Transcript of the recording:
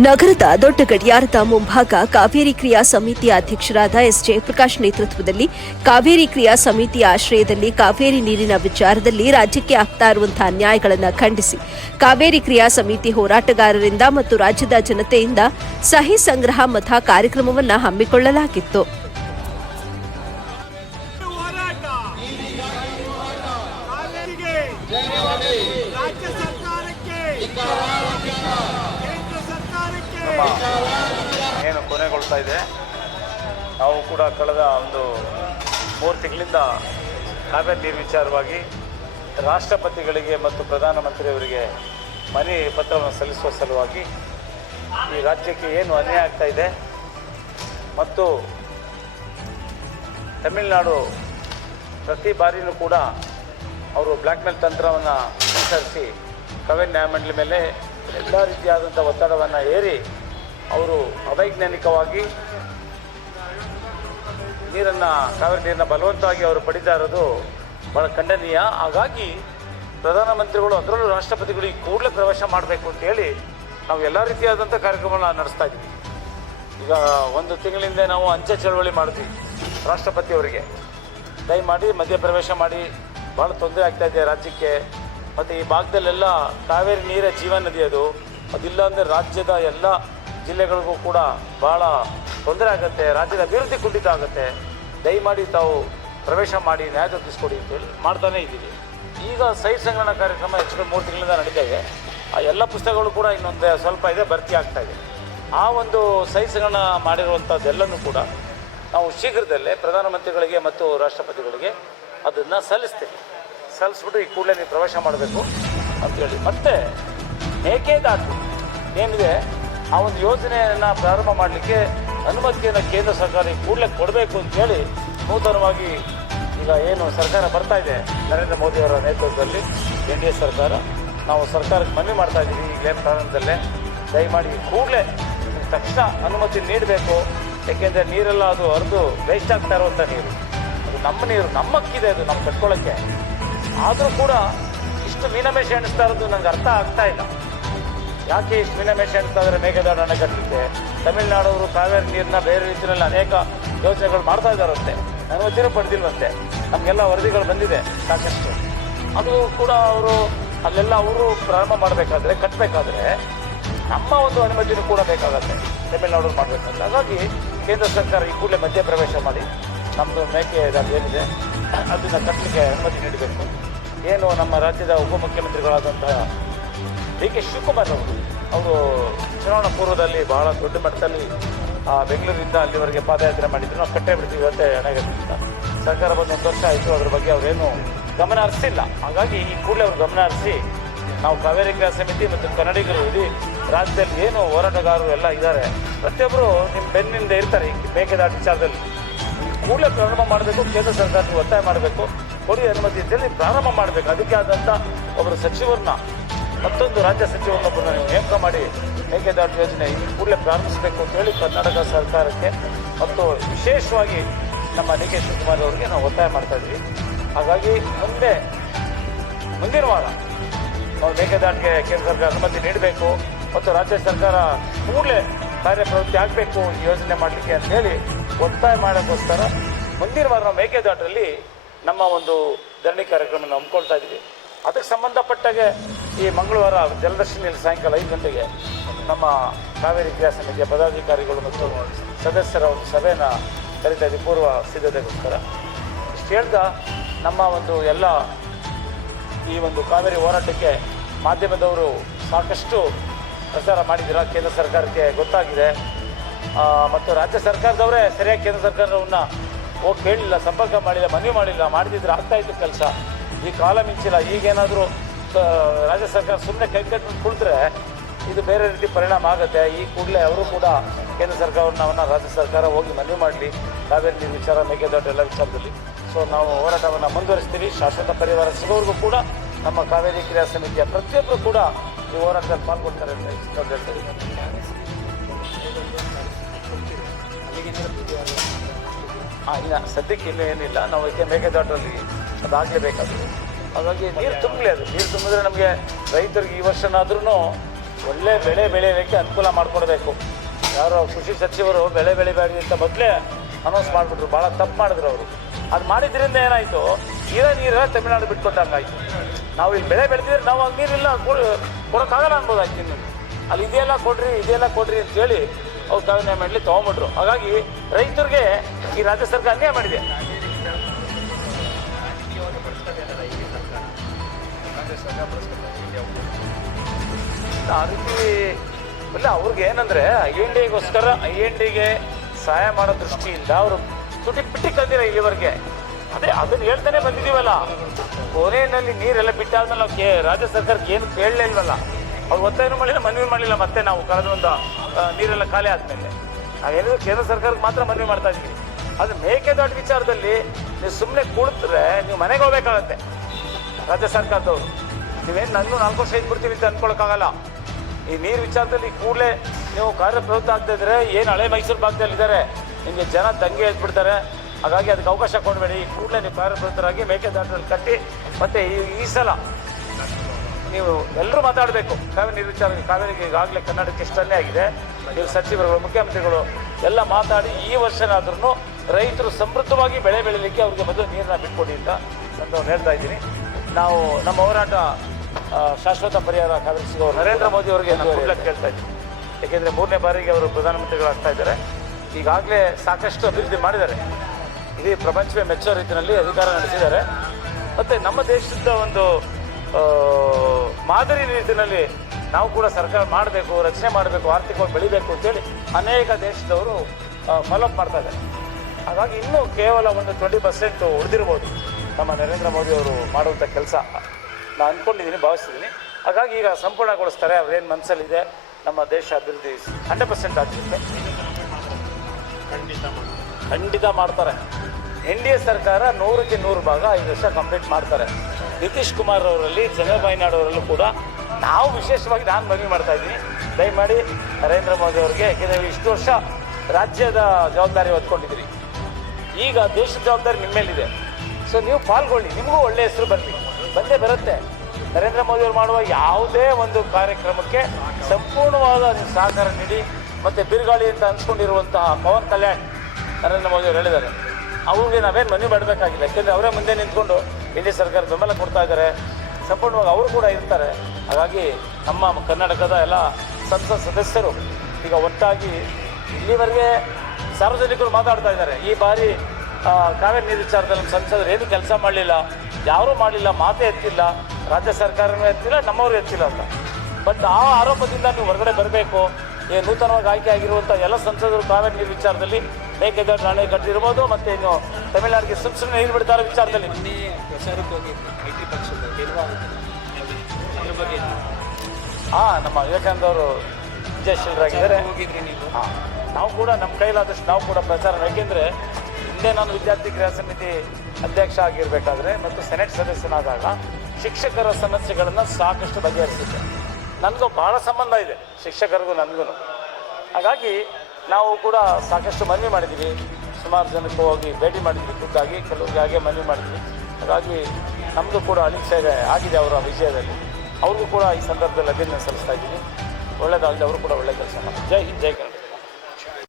ನಗರದ ದೊಡ್ಡ ಗಡಿಯಾರದ ಮುಂಭಾಗ ಕಾವೇರಿ ಕ್ರಿಯಾ ಸಮಿತಿಯ ಅಧ್ಯಕ್ಷರಾದ ಎಸ್ ಜಯಪ್ರಕಾಶ್ ನೇತೃತ್ವದಲ್ಲಿ ಕಾವೇರಿ ಕ್ರಿಯಾ ಸಮಿತಿಯ ಆಶ್ರಯದಲ್ಲಿ ಕಾವೇರಿ ನೀರಿನ ವಿಚಾರದಲ್ಲಿ ರಾಜ್ಯಕ್ಕೆ ಆಗ್ತಾ ಇರುವಂತಹ ಅನ್ಯಾಯಗಳನ್ನು ಖಂಡಿಸಿ ಕಾವೇರಿ ಕ್ರಿಯಾ ಸಮಿತಿ ಹೋರಾಟಗಾರರಿಂದ ಮತ್ತು ರಾಜ್ಯದ ಜನತೆಯಿಂದ ಸಹಿ ಸಂಗ್ರಹ ಮತ ಕಾರ್ಯಕ್ರಮವನ್ನು ಹಮ್ಮಿಕೊಳ್ಳಲಾಗಿತ್ತು. ಏನು ಕೊನೆಗೊಳ್ತಾ ಇದೆ. ನಾವು ಕೂಡ ಕಳೆದ ಒಂದು 3 ತಿಂಗಳಿಂದ ಕಾವೇರಿ ನೀರು ವಿಚಾರವಾಗಿ ರಾಷ್ಟ್ರಪತಿಗಳಿಗೆ ಮತ್ತು ಪ್ರಧಾನಮಂತ್ರಿಯವರಿಗೆ ಮನವಿ ಪತ್ರವನ್ನು ಸಲ್ಲಿಸುವ ಸಲುವಾಗಿ ಈ ರಾಜ್ಯಕ್ಕೆ ಏನು ಅನ್ಯಾಯ ಆಗ್ತಾ ಇದೆ ಮತ್ತು ತಮಿಳುನಾಡು ಪ್ರತಿ ಬಾರಿಯೂ ಕೂಡ ಅವರು ಬ್ಲ್ಯಾಕ್ ಮೇಲ್ ತಂತ್ರವನ್ನು ಅನುಸರಿಸಿ ಕಾವೇರಿ ನ್ಯಾಯಮಂಡಳಿ ಮೇಲೆ ಎಲ್ಲ ರೀತಿಯಾದಂಥ ಒತ್ತಡವನ್ನು ಹೇರಿ ಅವರು ಅವೈಜ್ಞಾನಿಕವಾಗಿ ಕಾವೇರಿ ನೀರನ್ನು ಬಲವಂತವಾಗಿ ಅವರು ಪಡಿತಾ ಇರೋದು ಭಾಳ ಖಂಡನೀಯ. ಹಾಗಾಗಿ ಪ್ರಧಾನಮಂತ್ರಿಗಳು ಅದರಲ್ಲೂ ರಾಷ್ಟ್ರಪತಿಗಳು ಈ ಕೂಡಲೇ ಪ್ರವೇಶ ಮಾಡಬೇಕು ಅಂತೇಳಿ ನಾವು ಎಲ್ಲ ರೀತಿಯಾದಂಥ ಕಾರ್ಯಕ್ರಮಗಳನ್ನ ನಡೆಸ್ತಾ ಇದ್ದೀವಿ. ಈಗ 1 ತಿಂಗಳಿಂದ ನಾವು ಅಂಚೆ ಚಳವಳಿ ಮಾಡಿದ್ವಿ. ರಾಷ್ಟ್ರಪತಿಯವರಿಗೆ ದಯಮಾಡಿ ಮಧ್ಯಪ್ರವೇಶ ಮಾಡಿ, ಭಾಳ ತೊಂದರೆ ಆಗ್ತಾಯಿದೆ ರಾಜ್ಯಕ್ಕೆ. ಮತ್ತು ಈ ಭಾಗದಲ್ಲೆಲ್ಲ ಕಾವೇರಿ ನೀರೇ ಜೀವನ ನದಿ, ಅದಿಲ್ಲ ಅಂದರೆ ರಾಜ್ಯದ ಎಲ್ಲ ಜಿಲ್ಲೆಗಳಿಗೂ ಕೂಡ ಭಾಳ ತೊಂದರೆ ಆಗುತ್ತೆ, ರಾಜ್ಯದ ಅಭಿವೃದ್ಧಿ ಕುಂಠಿತ ಆಗುತ್ತೆ. ದಯಮಾಡಿ ತಾವು ಪ್ರವೇಶ ಮಾಡಿ ನ್ಯಾಯ ದೊರಕಿಸ್ಕೊಡಿ ಅಂತೇಳಿ ಮಾಡ್ತಾನೇ ಇದ್ದೀವಿ. ಈಗ ಸಹಿ ಸಂಗ್ರಹಣ ಕಾರ್ಯಕ್ರಮ ಹೆಚ್ಚು 3 ತಿಂಗಳಿಂದ ನಡೀತಾ ಇದೆ. ಆ ಎಲ್ಲ ಪುಸ್ತಕಗಳು ಕೂಡ ಇನ್ನೊಂದು ಸ್ವಲ್ಪ ಇದೆ, ಭರ್ತಿ ಆಗ್ತಾಯಿದೆ. ಆ ಒಂದು ಸಹಿ ಸಂಗ್ರಹಣ ಮಾಡಿರುವಂಥದ್ದೆಲ್ಲನೂ ಕೂಡ ನಾವು ಶೀಘ್ರದಲ್ಲೇ ಪ್ರಧಾನಮಂತ್ರಿಗಳಿಗೆ ಮತ್ತು ರಾಷ್ಟ್ರಪತಿಗಳಿಗೆ ಅದನ್ನು ಸಲ್ಲಿಸ್ಬಿಟ್ಟು ಈ ಕೂಡಲೇ ನೀವು ಪ್ರವೇಶ ಮಾಡಬೇಕು ಅಂತೇಳಿ. ಮತ್ತು ಮೇಕೆದಾಟು ಏನಿದೆ ಆ ಒಂದು ಯೋಜನೆಯನ್ನು ಪ್ರಾರಂಭ ಮಾಡಲಿಕ್ಕೆ ಅನುಮತಿಯನ್ನು ಕೇಂದ್ರ ಸರ್ಕಾರ ಕೂಡಲೇ ಕೊಡಬೇಕು ಅಂತೇಳಿ ನೂತನವಾಗಿ ಈಗ ಏನು ಸರ್ಕಾರ ಬರ್ತಾ ಇದೆ ನರೇಂದ್ರ ಮೋದಿಯವರ ನೇತೃತ್ವದಲ್ಲಿ NDA ಸರ್ಕಾರ, ನಾವು ಸರ್ಕಾರಕ್ಕೆ ಮನವಿ ಮಾಡ್ತಾ ಇದ್ದೀವಿ ಈಗಲೇ ಪ್ರಾರಂಭದಲ್ಲೇ ದಯಮಾಡಿ ಕೂಡಲೇ ತಕ್ಷಣ ಅನುಮತಿ ನೀಡಬೇಕು. ಏಕೆಂದರೆ ನೀರೆಲ್ಲ ಅದು ಹರಿದು ವೇಸ್ಟ್ ಆಗ್ತಾ ಇರುವಂಥ ನೀರು, ಅದು ನಮ್ಮ ನೀರು, ನಮ್ಮಕ್ಕಿದೆ, ಅದು ನಮ್ಮ ಕಟ್ಕೊಳ್ಳೋಕ್ಕೆ. ಆದರೂ ಕೂಡ ಇಷ್ಟು ಮೀನಮೇಷ ಎಣಿಸ್ತಾ ಇರೋದು ನನಗೆ ಅರ್ಥ ಆಗ್ತಾ ಇಲ್ಲ. ಯಾಕೆ ಇಷ್ಟು ಮೀನಮೇಷ ಎಣಿಸ್ತಾ ಇದ್ದಾರೆ? ಮೇಕೆದಾಟು ಅಣೆಕಟ್ಟಿದೆ, ತಮಿಳುನಾಡವರು ಕಾವೇರಿ ನೀರನ್ನ ಬೇರೆ ರೀತಿಯಲ್ಲಿ ಅನೇಕ ಯೋಜನೆಗಳು ಮಾಡ್ತಾ ಇದ್ದಾರಂತೆ, ಅನುಮತಿನೂ ಪಡೆದಿಲ್ವಂತೆ. ನಮಗೆಲ್ಲ ವರದಿಗಳು ಬಂದಿದೆ ಸಾಕಷ್ಟು. ಅದು ಕೂಡ ಅಲ್ಲೆಲ್ಲ ಅವರು ಪ್ರಾರಂಭ ಮಾಡಬೇಕಾದ್ರೆ, ಕಟ್ಟಬೇಕಾದ್ರೆ ನಮ್ಮ ಒಂದು ಅನುಮತಿನೂ ಕೂಡ ಬೇಕಾಗತ್ತೆ ತಮಿಳುನಾಡವ್ರು ಮಾಡಬೇಕಂತ. ಹಾಗಾಗಿ ಕೇಂದ್ರ ಸರ್ಕಾರ ಈ ಕೂಡಲೇ ಮಧ್ಯಪ್ರವೇಶ ಮಾಡಿ ನಮ್ಮದು ಮೇಕೆದಾಟು ಏನಿದೆ ಅದನ್ನು ಕಟ್ಟಲಿಕ್ಕೆ ಅನುಮತಿ ನೀಡಬೇಕು. ಏನು ನಮ್ಮ ರಾಜ್ಯದ ಉಪಮುಖ್ಯಮಂತ್ರಿಗಳಾದಂತಹ DK ಶಿವಕುಮಾರ್ ಅವರು ಚುನಾವಣಾ ಪೂರ್ವದಲ್ಲಿ ಬಹಳ ದೊಡ್ಡ ಮಟ್ಟದಲ್ಲಿ ಬೆಂಗಳೂರಿಂದ ಅಲ್ಲಿವರೆಗೆ ಪಾದಯಾತ್ರೆ ಮಾಡಿದ್ರು. ನಾವು ಕಟ್ಟೇ ಬಿಡ್ತೀವಿ ಅಂತ ಅಣೆಕಟ್ಟಿಂದ. ಸರ್ಕಾರ ಬಂದು 1 ವರ್ಷ ಆಯಿತು, ಅದ್ರ ಬಗ್ಗೆ ಅವರೇನು ಗಮನ ಹರಿಸಿಲ್ಲ. ಹಾಗಾಗಿ ಈ ಕೂಡಲೇ ಅವರು ಗಮನ ಹರಿಸಿ ನಾವು ಕಾವೇರಿ ಕ್ರಿಯಾ ಸಮಿತಿ ಮತ್ತು ಕನ್ನಡಿಗರು ಇಡೀ ರಾಜ್ಯದಲ್ಲಿ ಏನು ಹೋರಾಟಗಾರರು ಎಲ್ಲ ಇದ್ದಾರೆ, ಪ್ರತಿಯೊಬ್ಬರು ನಿಮ್ಮ ಬೆನ್ನಿಂದ ಇರ್ತಾರೆ. ಈ ಮೇಕೆದಾಟು ವಿಚಾರದಲ್ಲಿ ಕೂಡಲೇ ಪ್ರಾರಂಭ ಮಾಡಬೇಕು, ಕೇಂದ್ರ ಸರ್ಕಾರಕ್ಕೆ ಒತ್ತಾಯ ಮಾಡಬೇಕು, ಕೊಡಿ ಅನುಮತಿ ಅಂತೇಳಿ ಪ್ರಾರಂಭ ಮಾಡಬೇಕು. ಅದಕ್ಕೆ ಆದಂಥ ಒಬ್ಬರು ಸಚಿವರನ್ನ, ಮತ್ತೊಂದು ರಾಜ್ಯ ಸಚಿವರನ್ನೊಬ್ಬರನ್ನ ನೀವು ನೇಮಕ ಮಾಡಿ ಮೇಕೆದಾಟು ಯೋಜನೆ ಈ ಕೂಡಲೇ ಪ್ರಾರಂಭಿಸಬೇಕು ಅಂತೇಳಿ ಕರ್ನಾಟಕ ಸರ್ಕಾರಕ್ಕೆ ಮತ್ತು ವಿಶೇಷವಾಗಿ ನಮ್ಮ DK ಶಿವಕುಮಾರ್ ಅವರಿಗೆ ನಾವು ಒತ್ತಾಯ ಮಾಡ್ತಾಯಿದ್ವಿ. ಹಾಗಾಗಿ ಮುಂದಿನ ವಾರ ನಾವು ಮೇಕೆದಾಟಿಗೆ ಕೇಂದ್ರ ಸರ್ಕಾರ ಅನುಮತಿ ನೀಡಬೇಕು ಮತ್ತು ರಾಜ್ಯ ಸರ್ಕಾರ ಕೂಡಲೇ ಕಾರ್ಯಪ್ರವೃತ್ತಿ ಆಗಬೇಕು ಈ ಯೋಜನೆ ಮಾಡಲಿಕ್ಕೆ ಅಂತೇಳಿ ಒತ್ತಾಯ ಮಾಡೋಕ್ಕೋಸ್ಕರ ಮುಂದಿನ ವಾರ ನಾವು ಮೇಕೆದಾಟಲ್ಲಿ ನಮ್ಮ ಒಂದು ಧರಣಿ ಕಾರ್ಯಕ್ರಮವನ್ನು ಹಮ್ಮಿಕೊಳ್ತಾ ಇದ್ದೀವಿ. ಅದಕ್ಕೆ ಸಂಬಂಧಪಟ್ಟಾಗೆ ಈ ಮಂಗಳವಾರ ಜಲದರ್ಶಿನಿಯಲ್ಲಿ ಸಾಯಂಕಾಲ 5 ಗಂಟೆಗೆ ನಮ್ಮ ಕಾವೇರಿ ಕ್ರಿಯಾ ಸಮಿತಿಯ ಪದಾಧಿಕಾರಿಗಳು ಮತ್ತು ಸದಸ್ಯರ ಒಂದು ಸಭೆಯನ್ನು ಕರೀತಾ ಇದ್ದೀವಿ ಪೂರ್ವ ಸಿದ್ಧತೆಗೋಸ್ಕರ. ಇಷ್ಟು ಹೇಳ್ದ ನಮ್ಮ ಒಂದು ಎಲ್ಲ ಈ ಒಂದು ಕಾವೇರಿ ಹೋರಾಟಕ್ಕೆ ಮಾಧ್ಯಮದವರು ಸಾಕಷ್ಟು ಪ್ರಚಾರ ಮಾಡಿದ್ದೀರ. ಕೇಂದ್ರ ಸರ್ಕಾರಕ್ಕೆ ಗೊತ್ತಾಗಿದೆ ಮತ್ತು ರಾಜ್ಯ ಸರ್ಕಾರದವರೇ ಸರಿಯಾಗಿ ಕೇಂದ್ರ ಸರ್ಕಾರವನ್ನು ಹೋಗಿ ಕೇಳಿಲ್ಲ, ಸಂಪರ್ಕ ಮಾಡಿಲ್ಲ, ಮನವಿ ಮಾಡಿಲ್ಲ. ಮಾಡಿದಿದ್ರೆ ಆಗ್ತಾಯಿತ್ತು ಕೆಲಸ. ಈ ಕಾಲ ಮಿಂಚಿಲ್ಲ. ಈಗೇನಾದರೂ ರಾಜ್ಯ ಸರ್ಕಾರ ಸುಮ್ಮನೆ ಕೈಕಟ್ಟು ಕುಳಿತರೆ ಇದು ಬೇರೆ ರೀತಿ ಪರಿಣಾಮ ಆಗುತ್ತೆ. ಈ ಕೂಡಲೇ ಅವರು ಕೂಡ ಕೇಂದ್ರ ಸರ್ಕಾರವನ್ನು ರಾಜ್ಯ ಸರ್ಕಾರ ಹೋಗಿ ಮನವಿ ಮಾಡಲಿ ಕಾವೇರಿ ನೀರು ವಿಚಾರ, ಮೇಕೆದಾಟು ಎಲ್ಲ ವಿಚಾರದಲ್ಲಿ. ಸೊ ನಾವು ಹೋರಾಟವನ್ನು ಮುಂದುವರಿಸ್ತೀವಿ. ಶಾಶ್ವತ ಪರಿಹಾರ ಸಿಗೋವರೆಗೂ ಕೂಡ ನಮ್ಮ ಕಾವೇರಿ ಕ್ರಿಯಾ ಸಮಿತಿಯ ಪ್ರತಿಯೊಬ್ಬರು ಕೂಡ ಈ ಹೋರಾಟದಲ್ಲಿ ಪಾಲ್ಗೊಳ್ತಾರೆ ಅಂತ ಹೇಳ್ತೀವಿ. ಇಲ್ಲ ಸದ್ಯಕ್ಕೆ ಇನ್ನೂ ಏನಿಲ್ಲ. ನಾವು ಇದಕ್ಕೆ ಮೇಕೆದಾಟಲ್ಲಿ ಅದಾಗಲೇಬೇಕಾದ್ರು. ಹಾಗಾಗಿ ನೀರು ತುಂಬಲಿ. ಅದು ನೀರು ತುಂಬಿದ್ರೆ ನಮಗೆ ರೈತರಿಗೆ ಈ ವರ್ಷನಾದ್ರೂ ಒಳ್ಳೆ ಬೆಳೆ ಬೆಳೆಯೋಕ್ಕೆ ಅನುಕೂಲ ಮಾಡಿಕೊಡ್ಬೇಕು. ಯಾರೋ ಕೃಷಿ ಸಚಿವರು ಬೆಳೆ ಬೆಳಿಬೇಡಿ ಅಂತ ಮೊದಲೇ ಅನೌನ್ಸ್ ಮಾಡಿಬಿಟ್ರು, ಭಾಳ ತಪ್ಪು ಮಾಡಿದ್ರು ಅವರು. ಅದು ಮಾಡಿದ್ರಿಂದ ಏನಾಯಿತು, ನೀರೆಲ್ಲ ತಮಿಳ್ನಾಡು ಬಿಟ್ಕೊಟ್ಟಂಗಾಯ್ತು. ನಾವು ಇಲ್ಲಿ ಬೆಳೆ ಬೆಳೆದಿದ್ರೆ ನಾವು ಆಗ ನೀರಿಲ್ಲ ಕೊಡೋಕ್ಕಾಗಲ್ಲ ಅನ್ಬೋದಾಯ್ತು. ಇನ್ನು ಅಲ್ಲಿ ಇದೆಲ್ಲ ಕೊಡ್ರಿ ಅಂತೇಳಿ ಅವ್ರು ಕಾನೂನು ಮಾಡಲಿ ತೊಗೊಂಬಿಟ್ರು. ಹಾಗಾಗಿ ರೈತರಿಗೆ ಈ ರಾಜ್ಯ ಸರ್ಕಾರ ಅನ್ಯಾಯ ಮಾಡಿದೆ. ಆ ರೀತಿ ಇಲ್ಲ. ಅವ್ರಿಗೆ ಏನಂದರೆ ಐ.ಎನ್.ಡಿಗೆ ಸಹಾಯ ಮಾಡೋ ದೃಷ್ಟಿಯಿಂದ ಅವರು ತುಟಿ ಕಲ್ದಿರ ಇಲ್ಲಿವರೆಗೆ. ಅದನ್ನು ಹೇಳ್ತಾನೆ ಬಂದಿದ್ದೀವಲ್ಲ. ಕೊನೆಯಲ್ಲಿ ನೀರೆಲ್ಲ ಬಿಟ್ಟಾದ್ಮೇಲೆ ನಾವು ರಾಜ್ಯ ಸರ್ಕಾರಕ್ಕೆ ಏನು ಕೇಳಲೇ ಇಲ್ವಲ್ಲ. ಅವ್ರು ಒತ್ತಾಯನೂ ಮಾಡಿಲ್ಲ, ಮನವಿ ಮಾಡಲಿಲ್ಲ. ಮತ್ತೆ ನಾವು ಕಳೆದ ಒಂದು ನೀರೆಲ್ಲ ಖಾಲಿ ಆದಮೇಲೆ ನಾವೇನಿದ್ರು ಕೇಂದ್ರ ಸರ್ಕಾರಕ್ಕೆ ಮಾತ್ರ ಮನವಿ ಮಾಡ್ತಾ ಇದ್ದೀವಿ. ಅದು ಮೇಕೆದಾಟು ವಿಚಾರದಲ್ಲಿ ನೀವು ಸುಮ್ಮನೆ ಕುಳಿತರೆ ನೀವು ಮನೆಗೆ ಹೋಗ್ಬೇಕಾಗತ್ತೆ. ರಾಜ್ಯ ಸರ್ಕಾರದವರು ನೀವೇನು ನಾನು 4 ವರ್ಷ ಇದ್ಬಿಡ್ತೀವಿ ಅಂತ ಅಂದ್ಕೊಳಕ್ಕಾಗಲ್ಲ. ಈ ನೀರು ವಿಚಾರದಲ್ಲಿ ಕೂಡಲೇ ನೀವು ಕಾರ್ಯಪ್ರವೃತ್ತ ಆಗ್ತಾ ಇದ್ದರೆ ಏನು ಹಳೆ ಮೈಸೂರು ಭಾಗದಲ್ಲಿದ್ದಾರೆ, ನಿಮಗೆ ಜನ ದಂಗೆ ಎದ್ಬಿಡ್ತಾರೆ. ಹಾಗಾಗಿ ಅದಕ್ಕೆ ಅವಕಾಶ ಕೊಡಬೇಡಿ. ಈ ಕೂಡಲೇ ನೀವು ಕಾರ್ಯಪ್ರವೃತ್ತರಾಗಿ ಮೇಕೆದಾಟಲ್ಲಿ ಕಟ್ಟಿ. ಮತ್ತು ಈ ಸಲ ನೀವು ಎಲ್ಲರೂ ಮಾತಾಡಬೇಕು ಕಾವೇರಿ ನೀರು ವಿಚಾರ. ಕಾವೇರಿಗೆ ಈಗಾಗಲೇ ಕರ್ನಾಟಕಕ್ಕೆ ಇಷ್ಟನ್ನೇ ಆಗಿದೆ. ನೀವು ಸಚಿವರುಗಳು, ಮುಖ್ಯಮಂತ್ರಿಗಳು ಎಲ್ಲ ಮಾತಾಡಿ ಈ ವರ್ಷನಾದ್ರೂ ರೈತರು ಸಮೃದ್ಧವಾಗಿ ಬೆಳೆ ಬೆಳೀಲಿಕ್ಕೆ ಅವ್ರಿಗೆ ಮೊದಲು ನೀರನ್ನ ಬಿಟ್ಕೊಡಿ ಅಂತ ನಾನು ಹೇಳ್ತಾ ಇದ್ದೀನಿ. ನಾವು ನಮ್ಮ ಹೋರಾಟ ಶಾಶ್ವತ ಪರಿಹಾರ ಕಾವೇರಿ ಸಿಗೋರು ನರೇಂದ್ರ ಮೋದಿ ಅವರಿಗೆ ಕೇಳ್ತಾ ಇದ್ದೀನಿ. ಏಕೆಂದರೆ 3ನೇ ಬಾರಿಗೆ ಅವರು ಪ್ರಧಾನಮಂತ್ರಿಗಳಾಗ್ತಾ ಇದ್ದಾರೆ. ಈಗಾಗಲೇ ಸಾಕಷ್ಟು ಅಭಿವೃದ್ಧಿ ಮಾಡಿದ್ದಾರೆ. ಇಡೀ ಪ್ರಪಂಚವೇ ಮೆಚ್ಚೋ ರೀತಿಯಲ್ಲಿ ಅಧಿಕಾರ ನಡೆಸಿದ್ದಾರೆ. ಮತ್ತು ನಮ್ಮ ದೇಶದ ಒಂದು ಮಾದರಿ ರೀತಿಯಲ್ಲಿ ನಾವು ಕೂಡ ಸರ್ಕಾರ ಮಾಡಬೇಕು, ರಚನೆ ಮಾಡಬೇಕು, ಆರ್ಥಿಕವಾಗಿ ಬೆಳಿಬೇಕು ಅಂತೇಳಿ ಅನೇಕ ದೇಶದವರು ಫಾಲೋಅಪ್ ಮಾಡ್ತಾ ಇದ್ದಾರೆ. ಹಾಗಾಗಿ ಇನ್ನೂ ಕೇವಲ ಒಂದು 20% ಉಳಿದಿರ್ಬೋದು ನಮ್ಮ ನರೇಂದ್ರ ಮೋದಿ ಅವರು ಮಾಡುವಂಥ ಕೆಲಸ ನಾನು ಅಂದ್ಕೊಂಡಿದ್ದೀನಿ, ಭಾವಿಸ್ತಿದ್ದೀನಿ. ಹಾಗಾಗಿ ಈಗ ಸಂಪೂರ್ಣಗೊಳಿಸ್ತಾರೆ. ಅವ್ರೇನು ಮನಸ್ಸಲ್ಲಿದೆ ನಮ್ಮ ದೇಶ ಅಭಿವೃದ್ಧಿ 100% ಆಗ್ತಿರುತ್ತೆ. ಖಂಡಿತ ಮಾಡ್ತಾರೆ. NDA ಸರ್ಕಾರ 100ಕ್ಕೆ 100 ಭಾಗ 5 ವರ್ಷ ಕಂಪ್ಲೀಟ್ ಮಾಡ್ತಾರೆ. ನಿತೀಶ್ ಕುಮಾರ್ ಅವರಲ್ಲಿ, ಚಂದ್ರಬಾಬು ನಾಯ್ಡು ಅವರಲ್ಲೂ ಕೂಡ ನಾವು ವಿಶೇಷವಾಗಿ ನಾನು ಮನವಿ ಮಾಡ್ತಾ ಇದ್ದೀನಿ, ದಯಮಾಡಿ ನರೇಂದ್ರ ಮೋದಿ ಅವರಿಗೆ, ಯಾಕೆಂದರೆ ಇಷ್ಟು ವರ್ಷ ರಾಜ್ಯದ ಜವಾಬ್ದಾರಿ ಹೊತ್ಕೊಂಡಿದ್ದೀರಿ, ಈಗ ದೇಶದ ಜವಾಬ್ದಾರಿ ನಿಮ್ಮ ಮೇಲಿದೆ. ಸೊ ನೀವು ಪಾಲ್ಗೊಳ್ಳಿ, ನಿಮಗೂ ಒಳ್ಳೆಯ ಹೆಸರು ಬಂದೇ ಬರುತ್ತೆ. ನರೇಂದ್ರ ಮೋದಿ ಅವರು ಮಾಡುವ ಯಾವುದೇ ಒಂದು ಕಾರ್ಯಕ್ರಮಕ್ಕೆ ಸಂಪೂರ್ಣವಾದ ನೀವು ಸಹಕಾರ ನೀಡಿ. ಮತ್ತು ಬಿರುಗಾಳಿ ಅಂತ ಅನ್ಸ್ಕೊಂಡಿರುವಂತಹ ಪವನ್ ಕಲ್ಯಾಣ್ ನರೇಂದ್ರ ಮೋದಿ ಅವರು ಹೇಳಿದ್ದಾರೆ, ಅವ್ರಿಗೆ ನಾವೇನು ಮನವಿ ಮಾಡಬೇಕಾಗಿಲ್ಲ. ಯಾಕೆಂದರೆ ಅವರೇ ಮುಂದೆ ನಿಂತ್ಕೊಂಡು NDA ಸರ್ಕಾರ ಬೆಂಬಲ ಕೊಡ್ತಾ ಇದ್ದಾರೆ. ಸಂಪೂರ್ಣವಾಗಿ ಅವರು ಕೂಡ ಇರ್ತಾರೆ. ಹಾಗಾಗಿ ನಮ್ಮ ಕರ್ನಾಟಕದ ಎಲ್ಲ ಸಂಸತ್ ಸದಸ್ಯರು ಈಗ ಒಟ್ಟಾಗಿ ಇಲ್ಲಿವರೆಗೆ ಸಾರ್ವಜನಿಕರು ಮಾತಾಡ್ತಾ ಇದ್ದಾರೆ. ಈ ಬಾರಿ ಕಾವೇರಿ ನೀರು ವಿಚಾರದಲ್ಲಿ ನಮ್ಮ ಸಂಸದರು ಏನು ಕೆಲಸ ಮಾಡಲಿಲ್ಲ, ಯಾರೂ ಮಾಡಲಿಲ್ಲ, ಮಾತೇ ಎತ್ತಿಲ್ಲ, ರಾಜ್ಯ ಸರ್ಕಾರವೂ ಎತ್ತಿಲ್ಲ, ನಮ್ಮವರು ಎತ್ತಿಲ್ಲ ಅಂತ. ಬಟ್ ಆ ಆರೋಪದಿಂದ ನೀವು ಹೊರಗಡೆ ಬರಬೇಕು. ನೂತನವಾಗಿ ಆಯ್ಕೆ ಆಗಿರುವಂಥ ಎಲ್ಲ ಸಂಸದರು ಕಾವೇರಿ ನೀರು ವಿಚಾರದಲ್ಲಿ ಮೇಕೆದಾಟು ಅಣೆ ಕಟ್ಟಿರ್ಬೋದು, ಮತ್ತು ಇನ್ನು ತಮಿಳುನಾಡಿಗೆ ಸುಮ್ಮನೆ ನೀರು ಬಿಡ್ತಾರೆ ವಿಚಾರದಲ್ಲಿ ನಮ್ಮ ವಿವೇಕಾನಂದ ಅವರು ವಿಜಯಶೀಲರಾಗಿದ್ದಾರೆ. ನಾವು ಕೂಡ ನಮ್ಮ ಕೈಲಾದಷ್ಟು ನಾವು ಕೂಡ ಪ್ರಚಾರ, ಏಕೆಂದರೆ ಹಿಂದೆ ನಾನು ವಿದ್ಯಾರ್ಥಿ ಕ್ರಿಯಾ ಸಮಿತಿ ಅಧ್ಯಕ್ಷ ಆಗಿರಬೇಕಾದ್ರೆ ಮತ್ತು ಸೆನೆಟ್ ಸದಸ್ಯನಾದಾಗ ಶಿಕ್ಷಕರ ಸಮಸ್ಯೆಗಳನ್ನು ಸಾಕಷ್ಟು ಬಗೆಹರಿಸಿದ್ದೆ. ನನಗೂ ಭಾಳ ಸಂಬಂಧ ಇದೆ ಶಿಕ್ಷಕರಿಗೂ ನನಗೂ. ಹಾಗಾಗಿ ನಾವು ಕೂಡ ಸಾಕಷ್ಟು ಮನವಿ ಮಾಡಿದ್ದೀವಿ, ಸುಮಾರು ಜನಕ್ಕೆ ಹೋಗಿ ಭೇಟಿ ಮಾಡಿದ್ವಿ, ಖುದ್ದಾಗಿ ಕೆಲವರಿಗೆ ಹಾಗೆ ಮನವಿ ಮಾಡಿದ್ವಿ. ಹಾಗಾಗಿ ನಮ್ಮದು ಕೂಡ ಅಳಿಸೆ ಆಗಿದೆ ಅವರ ವಿಷಯದಲ್ಲಿ. ಅವ್ರಿಗೂ ಕೂಡ ಈ ಸಂದರ್ಭದಲ್ಲಿ ಅಭಿನಂದನೆ ಸಲ್ಲಿಸ್ತಾ ಇದ್ದೀನಿ. ಒಳ್ಳೆಯದಾಗಲಿ, ಅವರು ಕೂಡ ಒಳ್ಳೆಯ ಕೆಲಸ ಮಾಡಿ. ಜೈ ಹಿಂದ್, ಜೈ ಕನ್ನಡ.